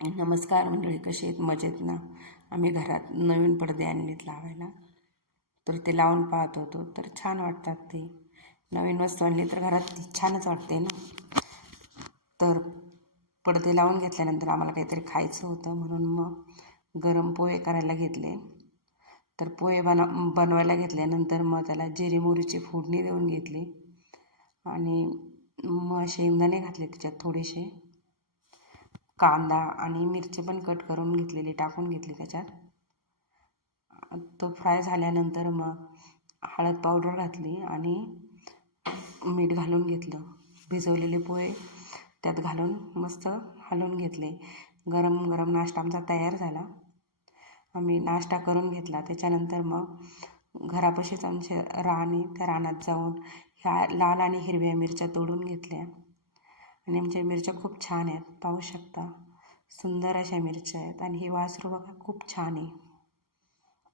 नमस्कार मंडळी, कशी आहेत? मजेत ना? आम्ही घरात नवीन पडदे आणलेत लावायला, तर ते लावून पाहत होतो. तर छान वाटतात ते. नवीन वस्तू आणली तर घरात छानच वाटते ना. तर पडदे लावून घेतल्यानंतर आम्हाला काहीतरी खायचं होतं, म्हणून मग गरम पोहे करायला घेतले. तर पोहे बनवायला घेतल्यानंतर मग त्याला जिरे मोहरीची फोडणी देऊन घेतली आणि मग शेंगदाणे घातले त्याच्यात थोडेसे. कांदा आणि मिरची पण कट करून घेतलेली टाकून घेतली त्याच्यात. तो फ्राय झाल्यानंतर मग हळद पावडर घातली आणि मीठ घालून घेतलं. भिजवलेले पोहे त्यात घालून मस्त हलवून घेतले. गरम गरम नाश्ता आमचा तयार झाला. आम्ही नाश्ता करून घेतला. त्याच्यानंतर मग घरापाशीच आमचे रान आहे, त्या रानात जाऊन ह्या लाल आणि हिरव्या मिरच्या तोडून घेतल्या आणि आमच्या मिरच्या खूप छान आहेत, पाहू शकता. सुंदर अशा मिरच्या आहेत आणि ही वासरू बघा खूप छान आहे.